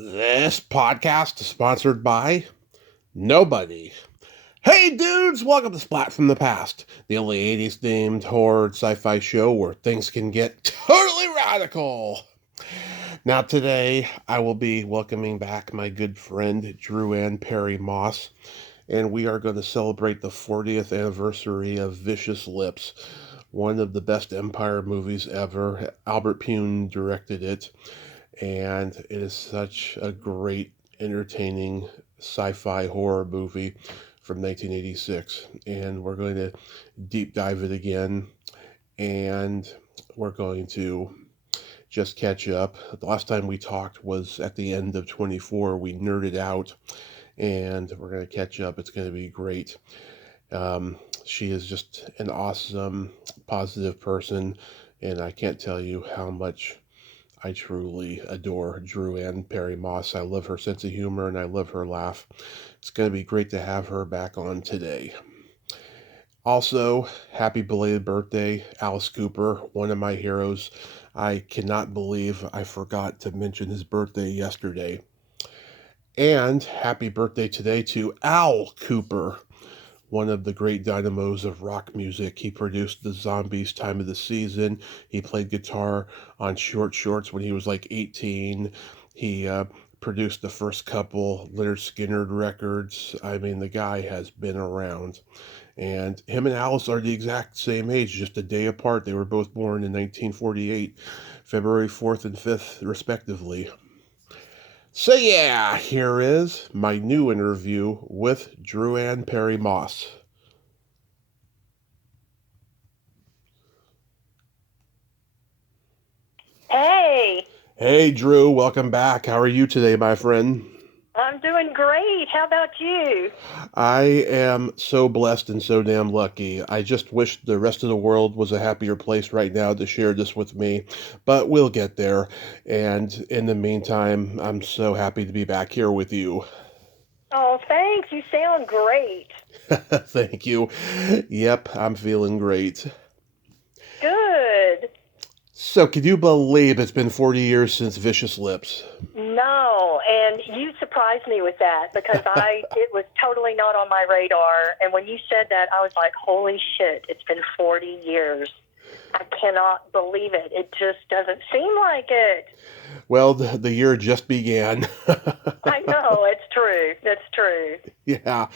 This podcast is sponsored by nobody. Hey dudes, welcome to Splat from the Past, the only 80s themed horror sci-fi show where things can get totally radical. Now today, I will be welcoming back my good friend Dru-Ann Perry Moss, and we are going to celebrate the 40th anniversary of Vicious Lips, one of the best Empire movies ever. Albert Pune directed it, and it is such a great, entertaining sci-fi horror movie from 1986. And we're going to deep dive it again, and we're going to just catch up. The last time we talked was at the end of 24. We nerded out, and we're going to catch up. It's going to be great. She is just an awesome, positive person, and I can't tell you how much I truly adore Dru-Ann Perry Moss. I love her sense of humor and I love her laugh. It's going to be great to have her back on today. Also, happy belated birthday, Alice Cooper, one of my heroes. I cannot believe I forgot to mention his birthday yesterday. And happy birthday today to Al Cooper, one of the great dynamos of rock music. He produced the Zombies' Time of the Season. He played guitar on Short Shorts when he was like 18. He produced the first couple Leonard Skinner records. I mean, the guy has been around. And him and Alice are the exact same age, just a day apart. They were both born in 1948, February 4th and 5th, respectively. So yeah, here is my new interview with Dru-Ann Perry Moss. Hey, Hey Drew, welcome back. How are you today, my friend? I'm doing great. How about you? I am so blessed and so damn lucky. I just wish the rest of the world was a happier place right now to share this with me, but we'll get there. And in the meantime, I'm so happy to be back here with you. Oh, thanks. You sound great. Thank you. Yep, I'm feeling great. Good. So, can you believe it's been 40 years since Vicious Lips? No, and you surprised me with that because it was totally not on my radar. And when you said that, I was like, holy shit, it's been 40 years. I cannot believe it. It just doesn't seem like it. Well, the year just began. I know, it's true. It's true. Yeah.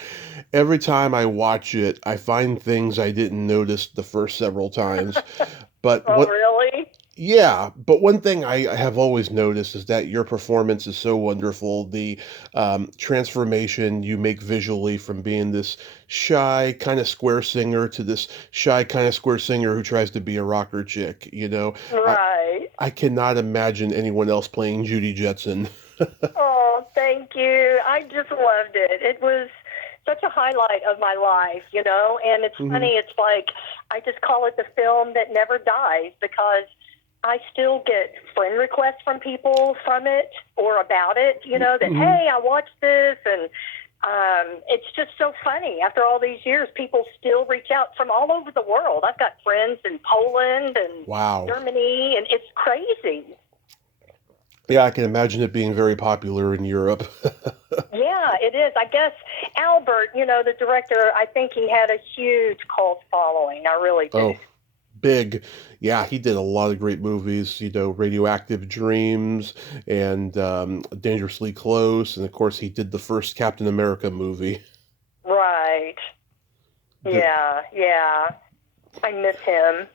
Every time I watch it, I find things I didn't notice the first several times. But Oh, what, really? yeah, but one thing I have always noticed is that your performance is so wonderful. The transformation you make visually from being this shy kind of square singer to this shy kind of square singer who tries to be a rocker chick, I, Right. I cannot imagine anyone else playing Judy Jetson. Oh, thank you. I just loved it. It was such a highlight of my life, and it's Hmm. funny. It's like I just call it the film that never dies because I still get friend requests from people from it or about it, that, Hmm. hey, I watched this. And it's just so funny. After all these years, people still reach out from all over the world. I've got friends in Poland and Wow. Germany, and it's crazy. Yeah, I can imagine it being very popular in Europe. Yeah, it is. I guess Albert, the director, I think he had a huge cult following. I really do. Oh, big. Yeah, he did a lot of great movies, Radioactive Dreams and Dangerously Close. And of course, he did the first Captain America movie. Right. The, Yeah, yeah. I miss him.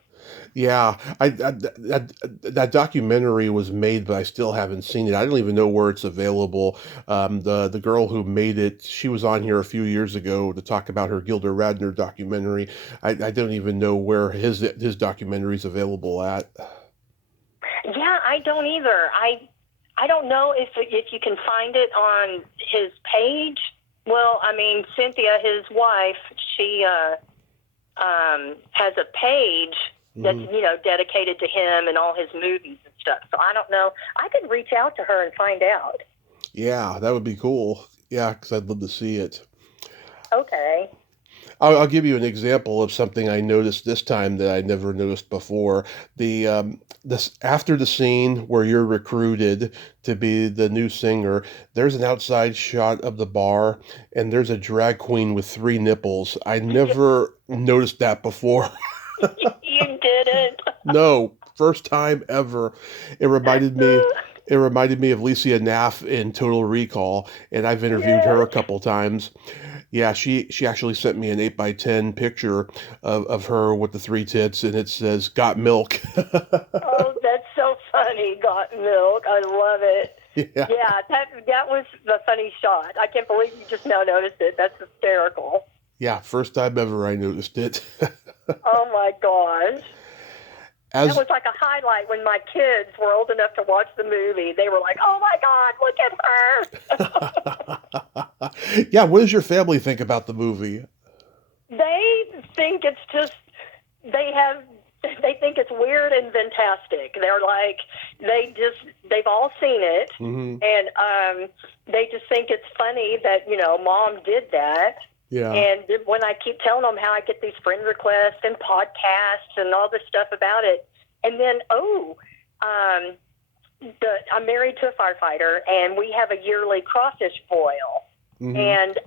yeah, that documentary was made, but I still haven't seen it. I don't even know where it's available. The girl who made it, she was on here a few years ago to talk about her Gilda Radner documentary. I don't even know where his documentary is available at. Yeah, I don't either. I don't know if you can find it on his page. Well, I mean, Cynthia, his wife, she has a page that's Hmm. dedicated to him and all his movies and stuff. So I don't know. I could reach out to her and find out. Yeah, that would be cool. Yeah, because I'd love to see it. Okay. I'll give you an example of something I noticed this time that I never noticed before. This after the scene where you're recruited to be the new singer, there's an outside shot of the bar, and there's a drag queen with three nipples. I never noticed that before. You didn't. No, first time ever. It reminded me. It reminded me of Licia Naff in Total Recall, and I've interviewed her a Yes. couple times. Yeah, she actually sent me an 8x10 picture of her with the three tits, and it says "Got milk." Oh, that's so funny. Got milk. I love it. Yeah, Yeah, that was the funny shot. I can't believe you just now noticed it. That's hysterical. yeah, first time ever I noticed it. Oh my gosh. That As was like a highlight when my kids were old enough to watch the movie. They were like, "Oh my God, look at her!" yeah, what does your family think about the movie? They think it's just they think it's weird and fantastic. They're like they've all seen it, Hmm. and they just think it's funny that mom did that. Yeah, And when I keep telling them how I get these friend requests and podcasts and all this stuff about it, and then I'm married to a firefighter, and we have a yearly crawfish boil. hmm, And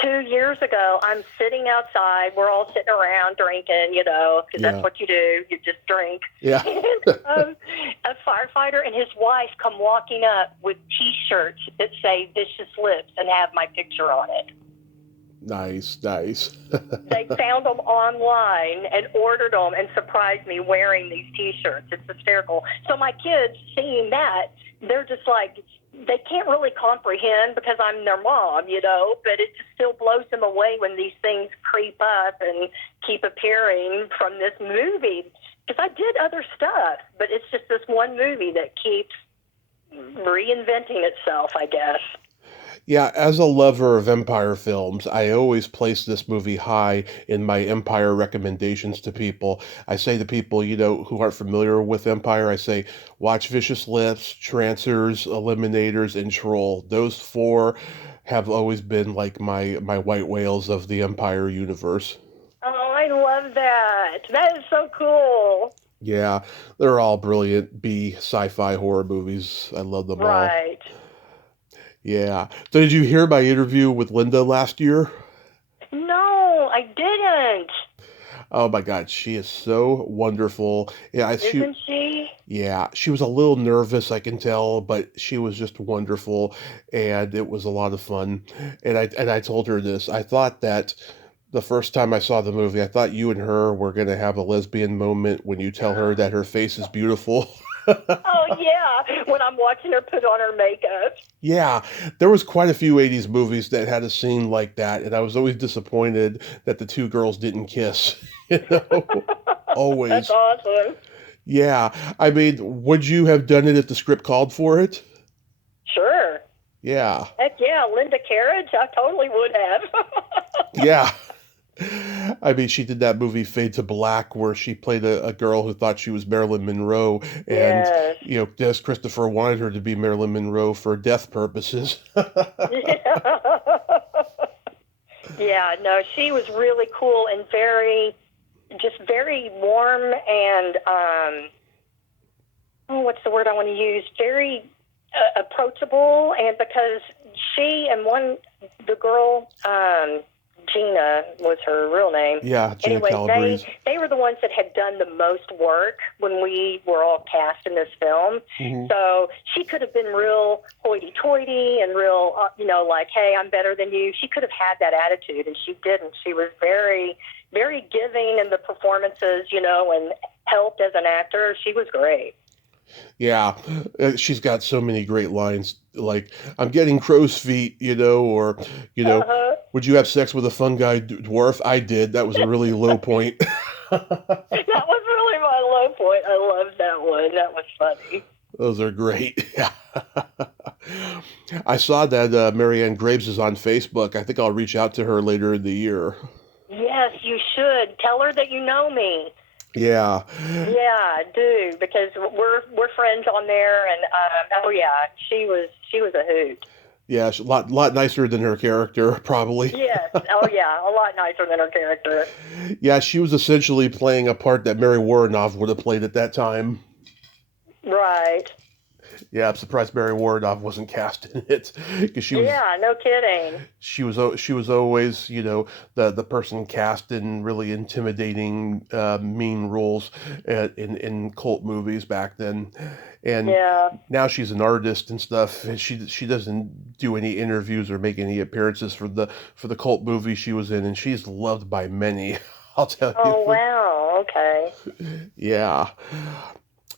2 years ago, I'm sitting outside. We're all sitting around drinking, because yeah, that's what you do. You just drink. yeah. And a firefighter and his wife come walking up with T-shirts that say "Vicious Lips" and have my picture on it. Nice, nice. They found them online and ordered them and surprised me wearing these T-shirts. It's hysterical. So my kids, seeing that, they're just like, they can't really comprehend because I'm their mom, but it just still blows them away when these things creep up and keep appearing from this movie. Because I did other stuff, but it's just this one movie that keeps reinventing itself, I guess. Yeah, as a lover of Empire films, I always place this movie high in my Empire recommendations to people. I say to people, who aren't familiar with Empire, I say, watch Vicious Lips, Trancers, Eliminators, and Troll. Those four have always been like my white whales of the Empire universe. Oh, I love that. That is so cool. Yeah, they're all brilliant B sci-fi horror movies. I love them all. Right. Yeah. So did you hear my interview with Linda last year? No, I didn't. Oh my God, she is so wonderful. Isn't she? Yeah, she was a little nervous, I can tell, but she was just wonderful, and it was a lot of fun. And I told her this. I thought that the first time I saw the movie, I thought you and her were gonna have a lesbian moment when you tell her that her face is beautiful. Oh, yeah, when I'm watching her put on her makeup. Yeah, there was quite a few 80s movies that had a scene like that, and I was always disappointed that the two girls didn't kiss. You know, That's always. awesome. Yeah, I mean, would you have done it if the script called for it? Sure. Yeah, Heck yeah, Linda Carriage, I totally would have. yeah. I mean, she did that movie Fade to Black where she played a girl who thought she was Marilyn Monroe, and, Yes. Des Christopher wanted her to be Marilyn Monroe for death purposes. Yeah, no, she was really cool and very warm and, what's the word I want to use? Very approachable, and because she and the girl, Gina was her real name. Yeah, Gina Anyway, Calabrese. they were the ones that had done the most work when we were all cast in this film. Hmm. So she could have been real hoity-toity and real, like, hey, I'm better than you. She could have had that attitude, and she didn't. She was very, very giving in the performances, and helped as an actor. She was great. Yeah, she's got so many great lines like "I'm getting crow's feet," or Uh-huh. "Would you have sex with a fungi dwarf?" I did. That was a really low point. That was really my low point. I loved that one. That was funny. Those are great. Yeah. I saw that Marianne Graves is on Facebook. I think I'll reach out to her later in the year. Yes, you should. Tell her that you know me. Yeah. Yeah, I do, because we're friends on there, and oh yeah, she was a hoot. Yeah, she's a lot nicer than her character, probably. Yes. Oh, yeah. A lot nicer than her character. Yeah, she was essentially playing a part that Mary Woronov would have played at that time. Right. Yeah, I'm surprised Mary Woronov wasn't cast in it because Yeah, no kidding. she was always, the person cast in really intimidating, mean roles in cult movies back then, and Yeah. now she's an artist and stuff. And she doesn't do any interviews or make any appearances for the cult movie she was in, and she's loved by many. I'll tell you. Oh, wow. Okay. Yeah.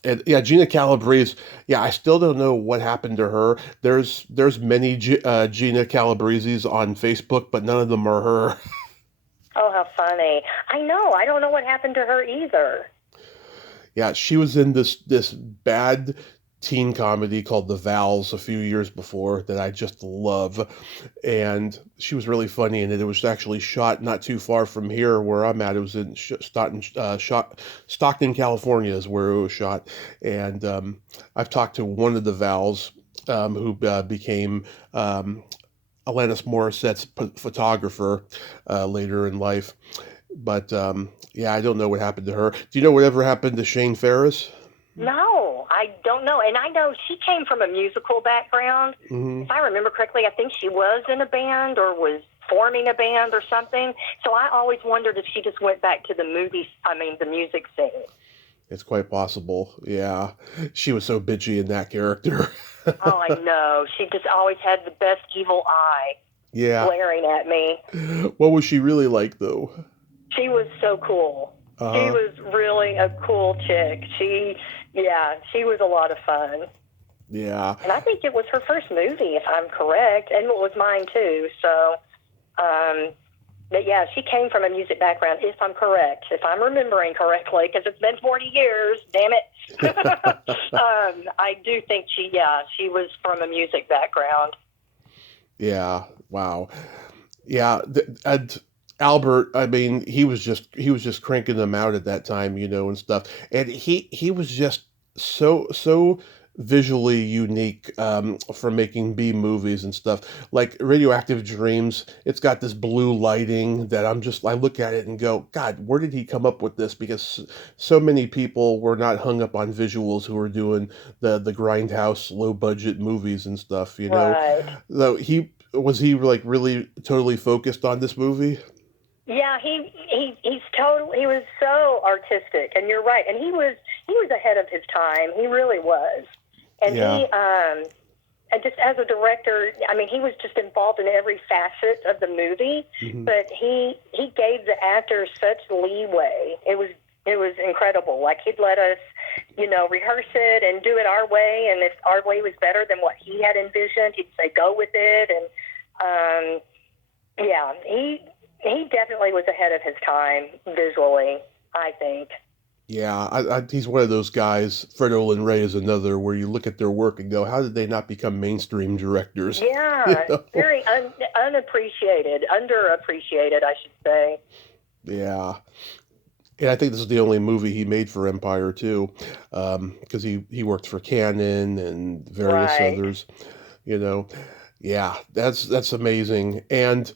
And yeah, Gina Calabrese. Yeah, I still don't know what happened to her. There's many Gina Calabreses on Facebook, but none of them are her. Oh, how funny. I know. I don't know what happened to her either. Yeah, she was in this bad teen comedy called The Vows a few years before that I just love, and she was really funny in it. It was actually shot not too far from here where I'm at. It was in Stockton, California is where it was shot, and I've talked to one of the Vows, who became Alanis Morissette's photographer later in life. But yeah, I don't know what happened to her. Do you know whatever happened to Shane Ferris? No, I don't know. And I know she came from a musical background. Hmm. If I remember correctly, I think she was in a band or was forming a band or something. So I always wondered if she just went back to the music scene. It's quite possible. Yeah, she was so bitchy in that character. Oh, I know. She just always had the best evil eye Yeah. glaring at me. What was she really like, though? She was so cool. She was really a cool chick. She was a lot of fun. Yeah. And I think it was her first movie, if I'm correct, and it was mine too. So, but yeah, she came from a music background, if I'm correct, if I'm remembering correctly, because it's been 40 years, damn it. I do think she was from a music background. Yeah. Wow. Yeah. And Albert, I mean, he was just cranking them out at that time, and stuff. And he was just so visually unique, for making B movies and stuff. Like Radioactive Dreams, it's got this blue lighting that I look at it and go, God, where did he come up with this? Because so many people were not hung up on visuals who were doing the grindhouse low budget movies and stuff. Right. Though he like really totally focused on this movie. Yeah, he was so artistic, and you're right. And he was ahead of his time. He really was. And Yeah. and just as a director, I mean, he was just involved in every facet of the movie. Hmm. But he gave the actors such leeway. It was incredible. Like he'd let us, rehearse it and do it our way. And if our way was better than what he had envisioned, he'd say go with it. And yeah, he definitely was ahead of his time visually, I think. Yeah, he's one of those guys. Fred Olen Ray is another where you look at their work and go, how did they not become mainstream directors? Yeah, very unappreciated, underappreciated, I should say. Yeah. And I think this is the only movie he made for Empire too, because he worked for Canon and various Right. others. You know, yeah, that's amazing. And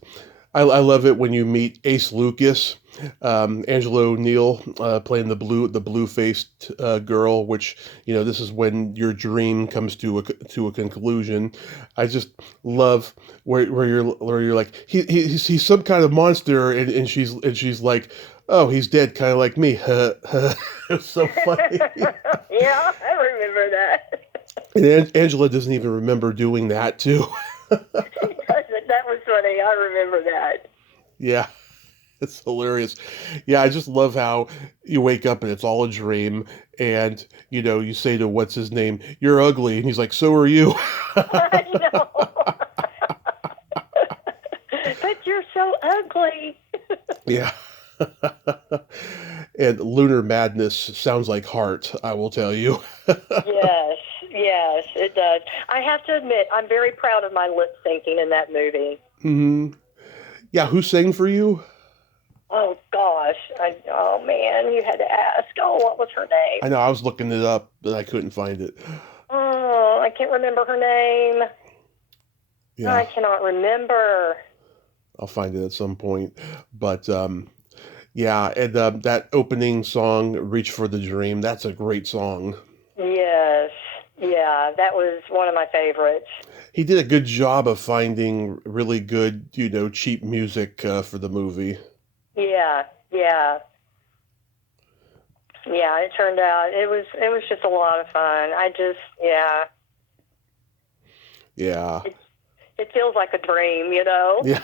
I love it when you meet Ace Lucas, Angela O'Neill, playing the blue faced girl. Which this is when your dream comes to a conclusion. I just love where you're like he's some kind of monster, and she's like, oh, he's dead, kind of like me. It's so funny. Yeah, I remember that. And Angela doesn't even remember doing that too. That was funny. I remember that. Yeah. It's hilarious. Yeah, I just love how you wake up and it's all a dream, and you say to what's his name, "You're ugly," and he's like, "So are you." I know. But you're so ugly. Yeah. And Lunar Madness sounds like Heart, I will tell you. Yes, it does. I have to admit, I'm very proud of my lip syncing in that movie. Hmm. Yeah, who sang for you? Oh gosh, oh man, you had to ask. Oh, what was her name? I know I was looking it up, but I couldn't find it. Oh, I can't remember her name. Yeah, I cannot remember. I'll find it at some point. But yeah, and that opening song, "Reach for the Dream," that's a great song. Yes. Yeah, that was one of my favorites. He did a good job of finding really good, cheap music for the movie. Yeah, yeah. Yeah, it turned out it was just a lot of fun. Yeah, Yeah. it feels like a dream, you know? Yeah.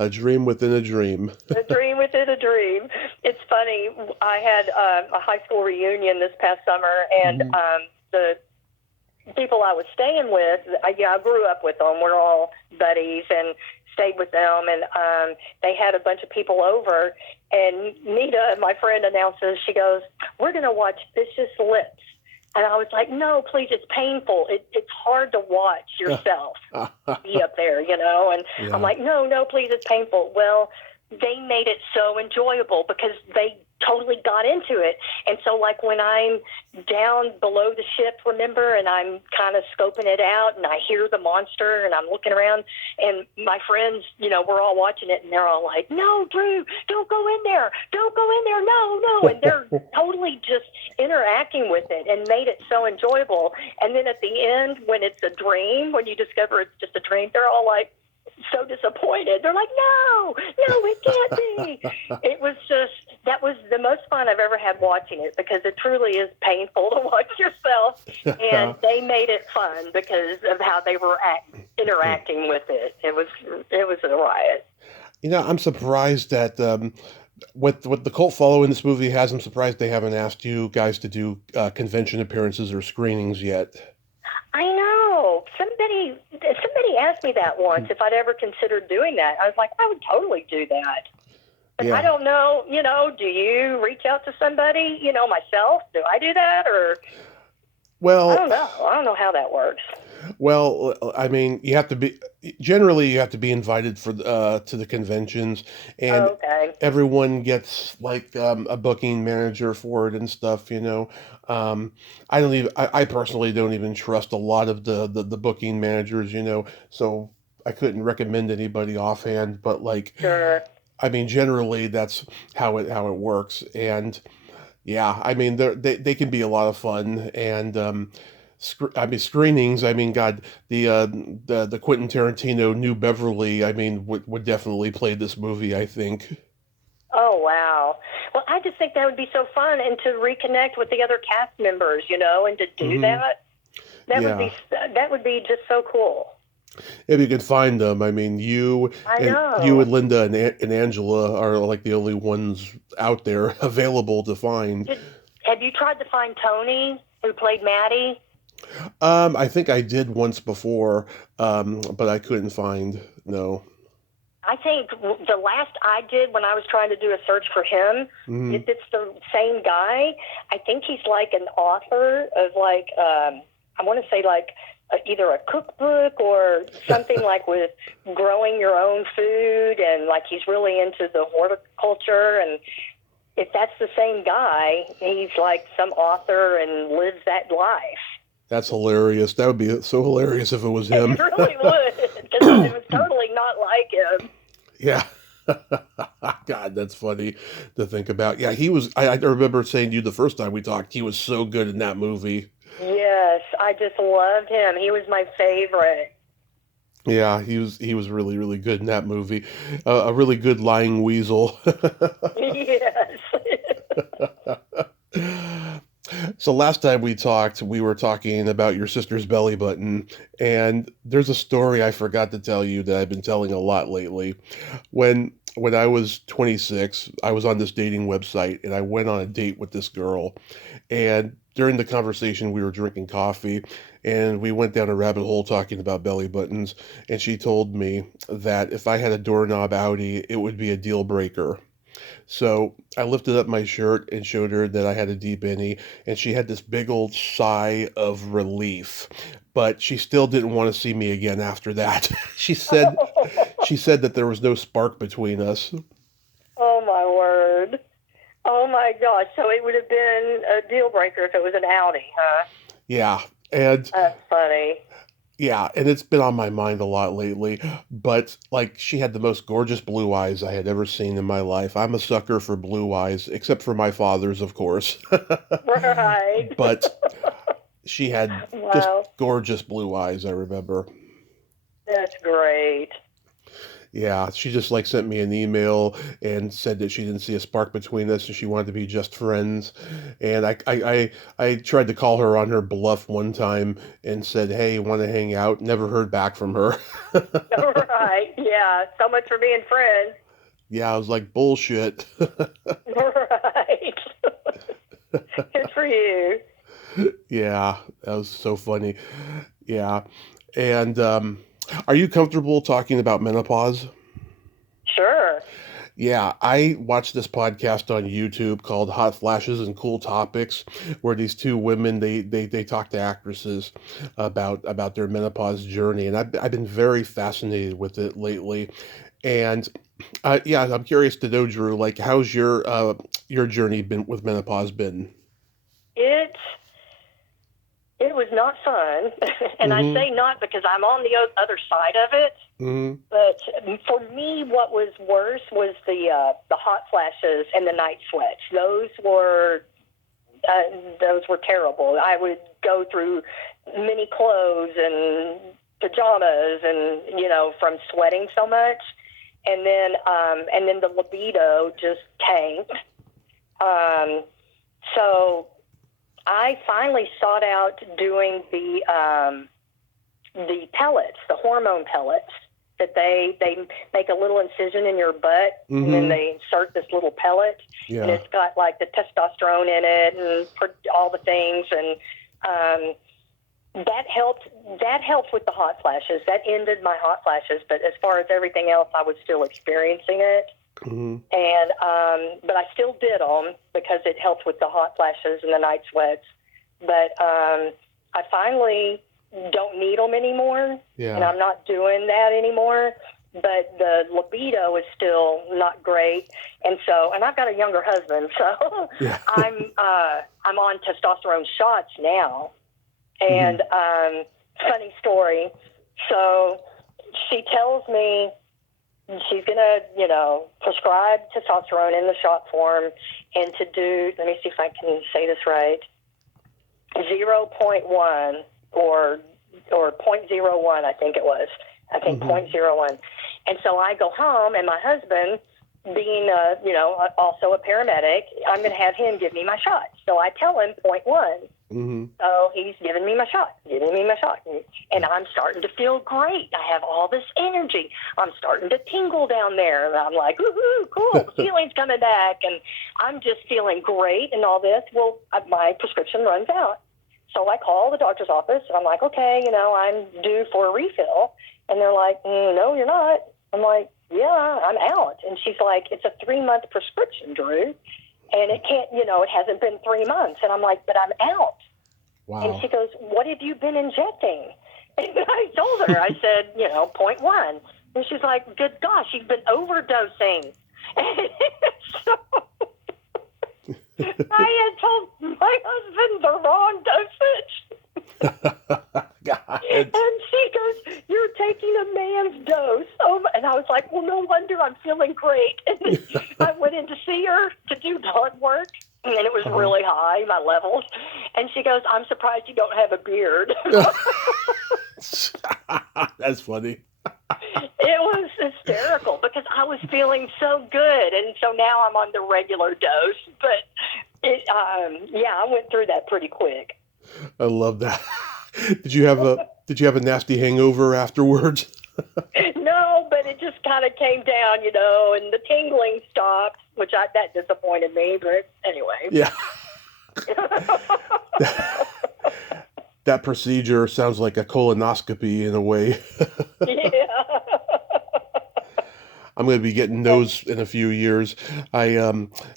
A dream within a dream. A dream within a dream. It's funny. I had a high school reunion this past summer, and Mhm. the people I was staying with, I grew up with them. We're all buddies and stayed with them. And they had a bunch of people over. And Nita, my friend, announces, she goes, "We're going to watch Vicious Lips." And I was like, "No, please, it's painful. It's hard to watch yourself be up there, you know?" And I'm Yeah. like, "No, please, it's painful." Well, they made it so enjoyable because they totally got into it. And so, like, when I'm down below the ship, remember, and I'm kind of scoping it out and I hear the monster and I'm looking around, and my friends, we're all watching it and they're all like, "No, Drew, don't go in there. Don't go in there. No, no." And they're totally just interacting with it and made it so enjoyable. And then at the end, when it's a dream, when you discover it's just a dream, they're all like, so disappointed. They're like, "No, it can't be." That was the most fun I've ever had watching it, because it truly is painful to watch yourself. And they made it fun because of how they were interacting with it. It was a riot. I'm surprised that with the cult following this movie has, I'm surprised they haven't asked you guys to do convention appearances or screenings yet. I know. Somebody asked me that once, if I'd ever considered doing that. I was like, I would totally do that. But I Yeah. don't know, do you reach out to somebody, myself? Do I do that? Or I Well, don't know. I don't know how that works. well, I mean, you have to be invited to the conventions, and Okay. everyone gets like a booking manager for it and stuff. I personally don't even trust a lot of the booking managers. So I couldn't recommend anybody offhand, but like, Sure. I mean, generally that's how it works. And yeah, I mean, they can be a lot of fun. And I mean, screenings. I mean, God, the Quentin Tarantino New Beverly. I mean, would definitely play this movie, I think. Oh, wow. Well, I just think that would be so fun, and to reconnect with the other cast members, and to do Hmm. that, Yeah, that would be just so cool. if you could find them. I mean, I you know. and Linda and Angela are like the only ones out there available to find. Have you tried to find Tony, who played Maddie? I think I did once before, but I couldn't find. No. I think the last I did when I was trying to do a search for him, Hmm. if it's the same guy, I think he's like an author of like, I want to say like either a cookbook or something like with growing your own food, and like he's really into the horticulture. And if that's the same guy, he's like some author and lives that life. That's hilarious. That would be so hilarious if it was him. It really would, because it was totally not like him. Yeah. God, that's funny to think about. Yeah, he was. I remember saying to you the first time we talked, he was so good in that movie. Yes, I just loved him. He was my favorite. Yeah, he was really really good in that movie. A really good lying weasel. Yes. So last time we talked, we were talking about your sister's belly button, and there's a story I forgot to tell you that I've been telling a lot lately. When I was 26, I was on this dating website and I went on a date with this girl. And during the conversation, we were drinking coffee and we went down a rabbit hole talking about belly buttons. And she told me that if I had a doorknob outie, it would be a deal breaker. So I lifted up my shirt and showed her that I had a deep innie, and she had this big old sigh of relief. But she still didn't want to see me again after that. She said that there was no spark between us. Oh my word. Oh my gosh. So it would have been a deal breaker if it was an Audi, huh? Yeah. And That's funny. Yeah, and it's been on my mind a lot lately, but like she had the most gorgeous blue eyes I had ever seen in my life. I'm a sucker for blue eyes, except for my father's, of course. Right. But she had just Wow. gorgeous blue eyes, I remember. That's great. Yeah, she just like sent me an email and said that she didn't see a spark between us and she wanted to be just friends. And I tried to call her on her bluff one time and said, "Hey, want to hang out?" Never heard back from her. Right. Yeah. So much for being friends. Yeah, I was like, bullshit. Right. Good for you. Yeah, that was so funny. Yeah. And are you comfortable talking about menopause? Sure. Yeah, I watched this podcast on YouTube called Hot Flashes and Cool Topics, where these two women they talk to actresses about their menopause journey, and I've been very fascinated with it lately. And yeah, I'm curious to know, Drew, like how's your journey been with menopause been? It it was not fun, and I Mm-hmm. say not because I'm on the other side of it. Mm-hmm. But for me, what was worse was the hot flashes and the night sweats. Those were terrible. I would go through many clothes and pajamas, and from sweating so much, and then the libido just tanked. Um, so I finally sought out doing the pellets, the hormone pellets that they make a little incision in your butt, and then Mm-hmm. they insert this little pellet, and Yeah. it's got like the testosterone in it and all the things, and that helped. That helped with the hot flashes. That ended my hot flashes, but as far as everything else, I was still experiencing it. Mm-hmm. And but I still did them because it helped with the hot flashes and the night sweats. But I finally don't need them anymore, and Yeah. I'm not doing that anymore. But the libido is still not great, and I've got a younger husband, so Yeah. I'm on testosterone shots now. Mm-hmm. And funny story, so she tells me she's going to, prescribe testosterone in the shot form and to do, let me see if I can say this right, zero point 0.1 or point zero 0.01, I think it was. I think Mm-hmm. point zero 0.01. And so I go home, and my husband, being, also a paramedic, I'm going to have him give me my shot. So I tell him point 0.1. Mm-hmm. So he's giving me my shot, and I'm starting to feel great. I have all this energy. I'm starting to tingle down there, and I'm like, woohoo, cool, the feeling's coming back, and I'm just feeling great and all this. Well, my prescription runs out. So I call the doctor's office, and I'm like, okay, I'm due for a refill. And they're like, no, you're not. I'm like, yeah, I'm out. And she's like, it's a 3-month prescription, Drew. And it can't, it hasn't been 3 months. And I'm like, but I'm out. And Wow. she goes, what have you been injecting? And I told her, I said, point 0.1. And she's like, good gosh, you've been overdosing. So I had told my husband the wrong dosage. God. And she goes, you're taking a man's dose. And I was like, well, no wonder I'm feeling great. And then I went in to see her to do blood work, and it was really high, my levels. And she goes, I'm surprised you don't have a beard. That's funny. It was hysterical because I was feeling so good. And so now I'm on the regular dose. But, I went through that pretty quick. I love that. Did you have a nasty hangover afterwards? No, but it just kind of came down, and the tingling stopped, which that disappointed me. But anyway. Yeah. That procedure sounds like a colonoscopy in a way. Yeah. I'm going to be getting those in a few years. I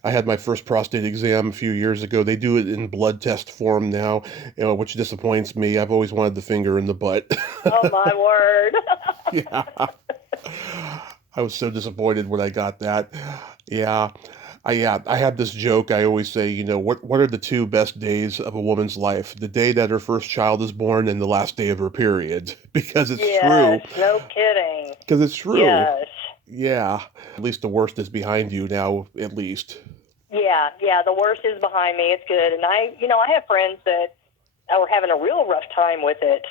had my first prostate exam a few years ago. They do it in blood test form now, which disappoints me. I've always wanted the finger in the butt. Oh, my word. Yeah. I was so disappointed when I got that. Yeah. I have this joke. I always say, what are the two best days of a woman's life? The day that her first child is born and the last day of her period. Because it's Yes, true. no kidding. Because it's true. Yes. Yeah. At least the worst is behind you now, at least. Yeah, the worst is behind me. It's good. And I have friends that are having a real rough time with it.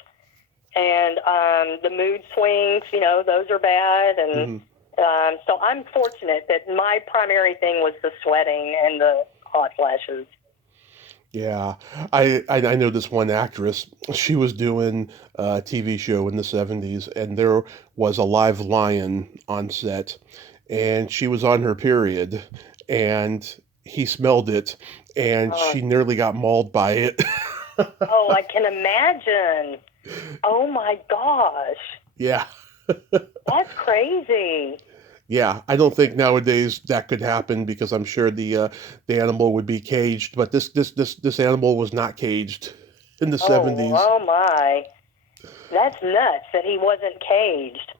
And the mood swings, those are bad. And Hmm. so I'm fortunate that my primary thing was the sweating and the hot flashes. Yeah. I know this one actress. She was doing a TV show in the 70s, and there was a live lion on set, and she was on her period, and he smelled it, and Uh, she nearly got mauled by it. oh, I can imagine. Oh my gosh, Yeah. that's crazy. Yeah, I don't think nowadays that could happen because I'm sure the animal would be caged, but this animal was not caged in the Oh, 70s. oh my. That's nuts that he wasn't caged.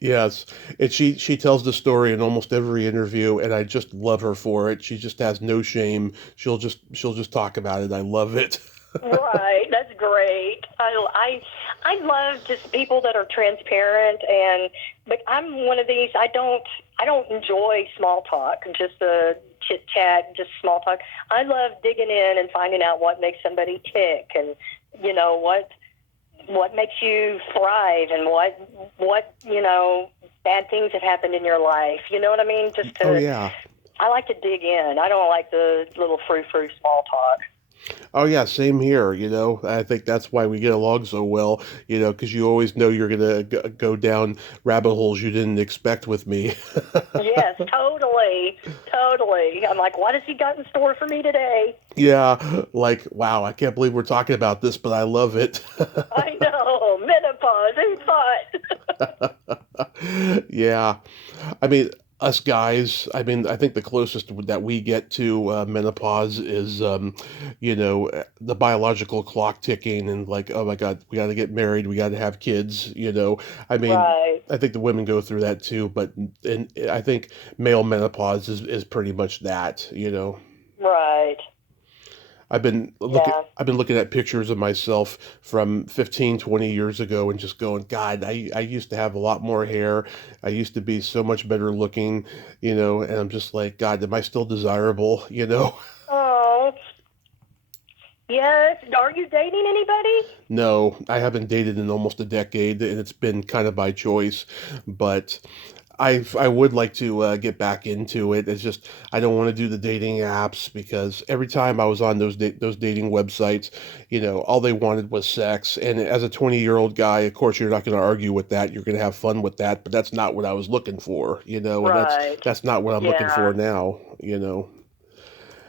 Yes, and she tells the story in almost every interview, and I just love her for it. She just has no shame. She'll just talk about it. I love it. Right, that's great. I love just people that are transparent, but I'm one of these. I don't enjoy small talk, just the chit chat, just small talk. I love digging in and finding out what makes somebody tick, and what makes you thrive, and what bad things have happened in your life. You know what I mean? Oh yeah. I like to dig in. I don't like the little frou-frou small talk. Oh yeah, same here, I think that's why we get along so well, because you always know you're gonna go down rabbit holes you didn't expect with me. Yes, totally, totally. I'm like, what has he got in store for me today? Yeah, like, wow, I can't believe we're talking about this, but I love it. I know, menopause, who thought? Yeah. I mean, us guys, I think the closest that we get to menopause is, the biological clock ticking and like, oh my God, we got to get married, we got to have kids. I mean, Right, I think the women go through that too, but I think male menopause is pretty much that. right. Yeah. I've been looking at pictures of myself from 15, 20 years ago and just going, God, I used to have a lot more hair. I used to be so much better looking, and I'm just like, God, am I still desirable? Oh, yes. Are you dating anybody? No, I haven't dated in almost a decade and it's been kind of by choice, but I would like to get back into it. It's just I don't want to do the dating apps because every time I was on those dating websites, all they wanted was sex. And as a 20-year-old guy, of course, you're not going to argue with that. You're going to have fun with that, but that's not what I was looking for, and Right. that's not what I'm looking Yeah. for now.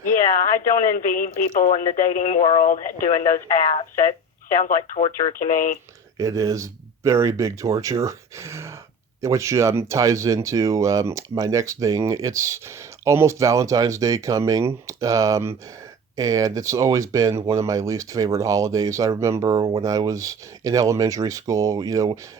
Yeah, I don't envy people in the dating world doing those apps. That sounds like torture to me. It is very big torture. Which ties into my next thing. It's almost Valentine's Day coming, and it's always been one of my least favorite holidays. I remember when I was in elementary school,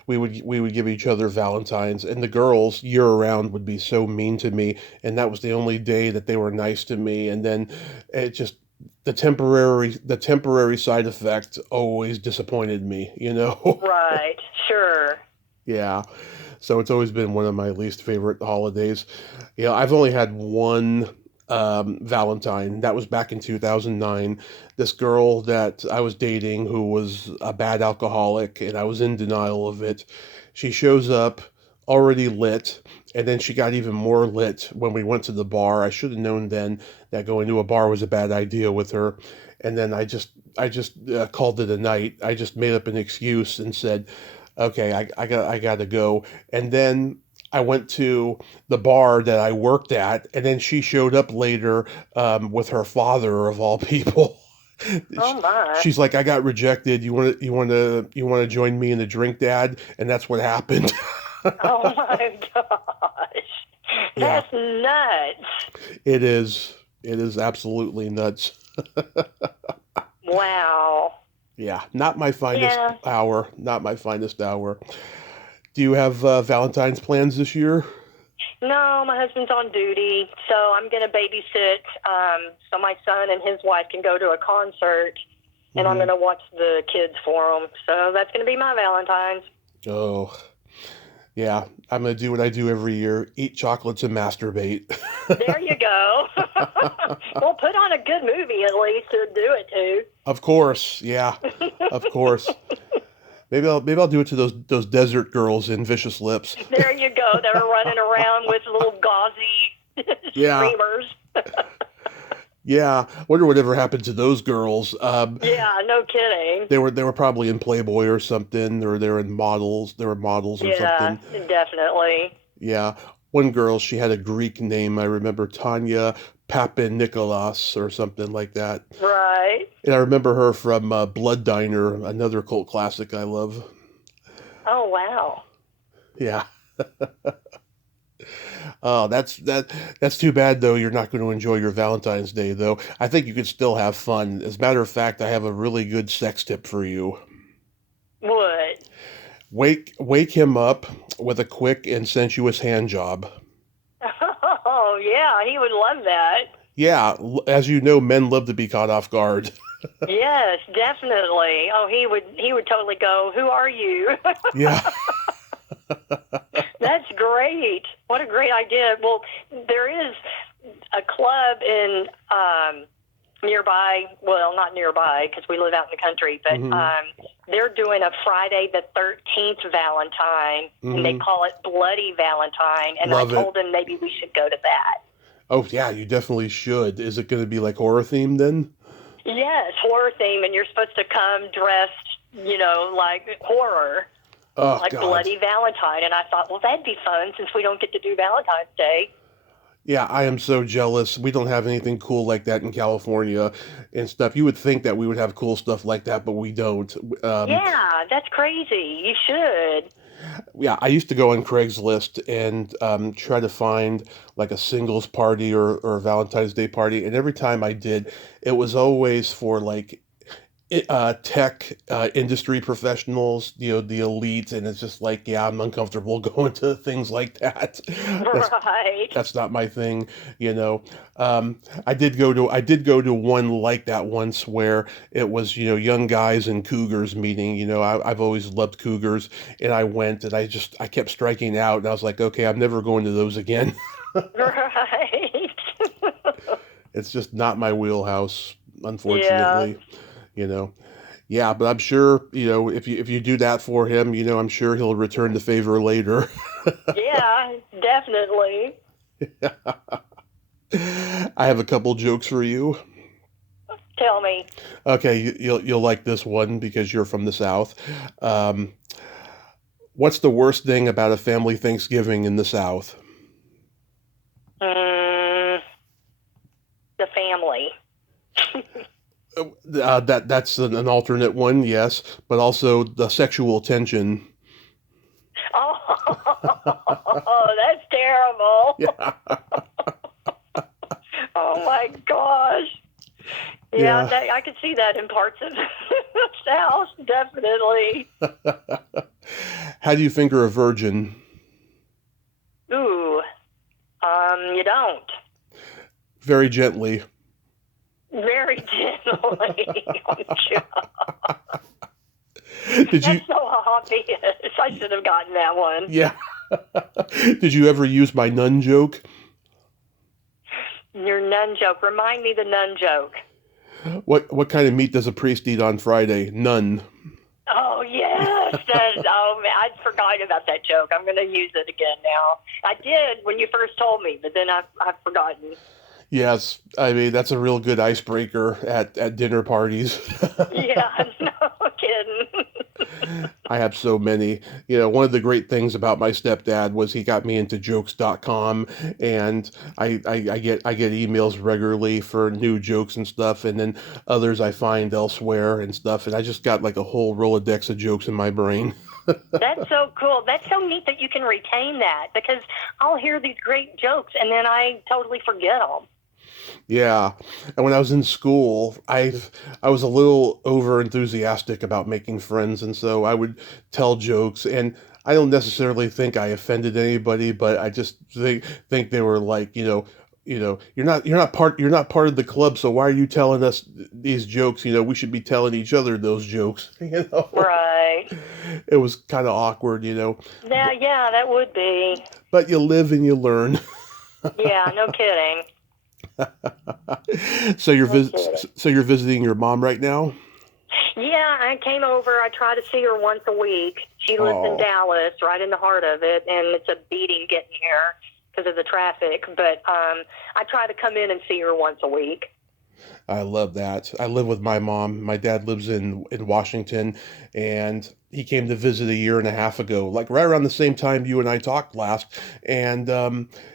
we would give each other Valentines, and the girls year round would be so mean to me, and that was the only day that they were nice to me. And then it just the temporary side effect always disappointed me. Right. Sure. Yeah. So it's always been one of my least favorite holidays. I've only had one Valentine. That was back in 2009. This girl that I was dating who was a bad alcoholic, and I was in denial of it. She shows up already lit, and then she got even more lit when we went to the bar. I should have known then that going to a bar was a bad idea with her. And then I just called it a night. I just made up an excuse and said, okay, I got to go. And then I went to the bar that I worked at, and then she showed up later with her father of all people. Oh my. She's like, I got rejected. You want to join me in the drink, Dad? And that's what happened. Oh my gosh. Yeah, That's nuts. it is. It is absolutely nuts. Wow. Yeah, not my finest Yeah. hour. Not my finest hour. Do you have Valentine's plans this year? No, my husband's on duty, so I'm going to babysit so my son and his wife can go to a concert, and I'm going to watch the kids for them. So that's going to be my Valentine's. Oh, yeah. I'm going to do what I do every year, eat chocolates and masturbate. There you go. Well, put on a good movie at least to do it to. Of course, yeah, of course. Maybe I'll do it to those desert girls in Vicious Lips. There you go. They're running around with little gauzy Yeah. streamers. Yeah, wonder whatever happened to those girls. Yeah, no kidding. They were probably in Playboy or something, or they were models. They were models or Yeah, something. definitely. Yeah, one girl, she had a Greek name. I remember Tanya Papanikolas or something like that. Right. And I remember her from Blood Diner, another cult classic I love. Oh, wow. Yeah. Oh, that's too bad though. You're not going to enjoy your Valentine's Day though. I think you could still have fun. As a matter of fact, I have a really good sex tip for you. Would. Wake him up with a quick and sensuous hand job. Oh, yeah, he would love that. Yeah, as you know, men love to be caught off guard. Yes, definitely. Oh, he would totally go, "Who are you?" Yeah. That's great. What a great idea. Well, there is a club in nearby, well, not nearby because we live out in the country, but they're doing a Friday the 13th Valentine, and they call it Bloody Valentine, and Love I told them maybe we should go to that. Oh, yeah, you definitely should. Is it going to be like horror themed then? Yes, horror theme, and you're supposed to come dressed, like horror. Oh, like God. Bloody Valentine. And I thought, well, that'd be fun since we don't get to do Valentine's Day. Yeah, I am so jealous. We don't have anything cool like that in California and stuff. You would think that we would have cool stuff like that, but we don't. Yeah, that's crazy. You should. Yeah, I used to go on Craigslist and try to find like a singles party or a Valentine's Day party. And every time I did, it was always for like tech industry professionals, the elite, and it's just like, yeah, I'm uncomfortable going to things like that. Right. That's not my thing, you know. I did go to one like that once where it was, young guys and cougars meeting. I've always loved cougars, and I went and I kept striking out, and I was like, okay, I'm never going to those again. Right. It's just not my wheelhouse, unfortunately. Yeah, but I'm sure, if you do that for him, I'm sure he'll return the favor later. Yeah, definitely. I have a couple jokes for you. Tell me. Okay, you'll like this one because you're from the South. What's the worst thing about a family Thanksgiving in the South? The family. That's an alternate one, yes, but also the sexual tension. Oh, that's terrible. Yeah. Oh my gosh. Yeah, I could see that in parts of the South, definitely. How do you finger a virgin? Ooh, you don't. Very gently. Very gently. Oh, God. Did you? That's so obvious. I should have gotten that one. Yeah. Did you ever use my nun joke? Your nun joke. Remind me the nun joke. What kind of meat does a priest eat on Friday? None. Oh, yes. Oh, man, I'd forgotten about that joke. I'm going to use it again now. I did when you first told me, but then I've forgotten. Yes, I mean, that's a real good icebreaker at dinner parties. Yeah, no kidding. I have so many. One of the great things about my stepdad was he got me into jokes.com, and I get emails regularly for new jokes and stuff, and then others I find elsewhere and stuff, and I just got like a whole Rolodex of jokes in my brain. That's so cool. That's so neat that you can retain that, because I'll hear these great jokes and then I totally forget them. Yeah, and when I was in school, I was a little over enthusiastic about making friends, and so I would tell jokes, and I don't necessarily think I offended anybody, but I just think they were like, you're not part of the club, so why are you telling us these jokes? We should be telling each other those jokes. Right. It was kind of awkward, Yeah, yeah, that would be. but you live and you learn. Yeah, no kidding. So you're No kidding. so you're visiting your mom right now? Yeah, I came over. I try to see her once a week. She lives in Oh, Dallas, right in the heart of it, and it's a beating getting here because of the traffic. But I try to come in and see her once a week. I love that. I live with my mom. My dad lives in Washington, and he came to visit a year and a half ago, like right around the same time you and I talked last. And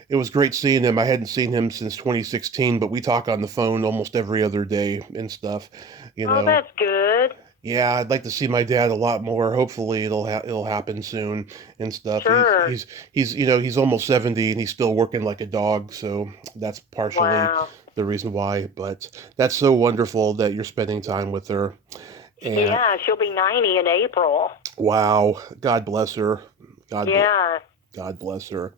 it was great seeing him. I hadn't seen him since 2016, but we talk on the phone almost every other day and stuff. You Oh, know, that's good. yeah, I'd like to see my dad a lot more. Hopefully, it'll happen soon and stuff. Sure. He's almost 70 and he's still working like a dog, so that's partially Wow. the reason why. But that's so wonderful that you're spending time with her. And Yeah, she'll be 90 in April. wow, God bless her. God bless. Yeah. God bless her.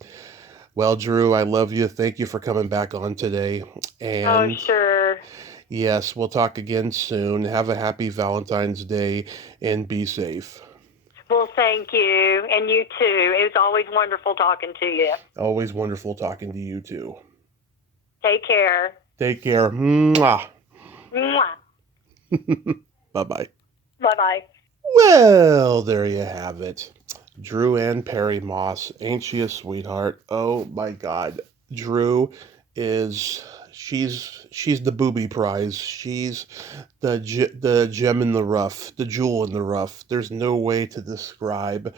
Well, Drew, I love you. Thank you for coming back on today. Oh, And sure. yes, we'll talk again soon. Have a happy Valentine's Day and be safe. Well, thank you. And you too. It was always wonderful talking to you. Always wonderful talking to you too. Take care. Take care. Mwah. Mwah. Bye bye. Bye-bye. Well, there you have it. Dru-Ann Perry Moss. Ain't she a sweetheart? Oh my God. Drew is she's the booby prize. She's the gem in the rough, the jewel in the rough. There's no way to describe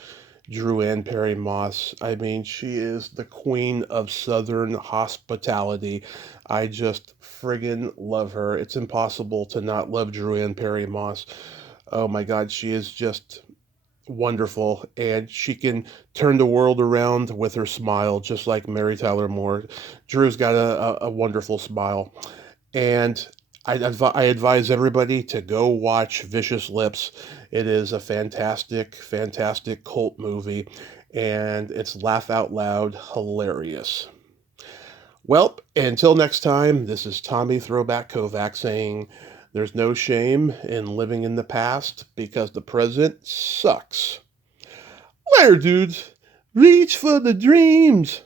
Dru-Ann Perry Moss. I mean, she is the queen of Southern hospitality. I just friggin' love her. It's impossible to not love Dru-Ann Perry Moss. Oh my God, she is just wonderful, and she can turn the world around with her smile, just like Mary Tyler Moore. Drew's got a wonderful smile, and I advise everybody to go watch Vicious Lips. It is a fantastic, fantastic cult movie, and it's laugh out loud hilarious. Well, until next time, this is Tommy Throwback Kovac saying there's no shame in living in the past because the present sucks. Later, dudes. Reach for the dreams.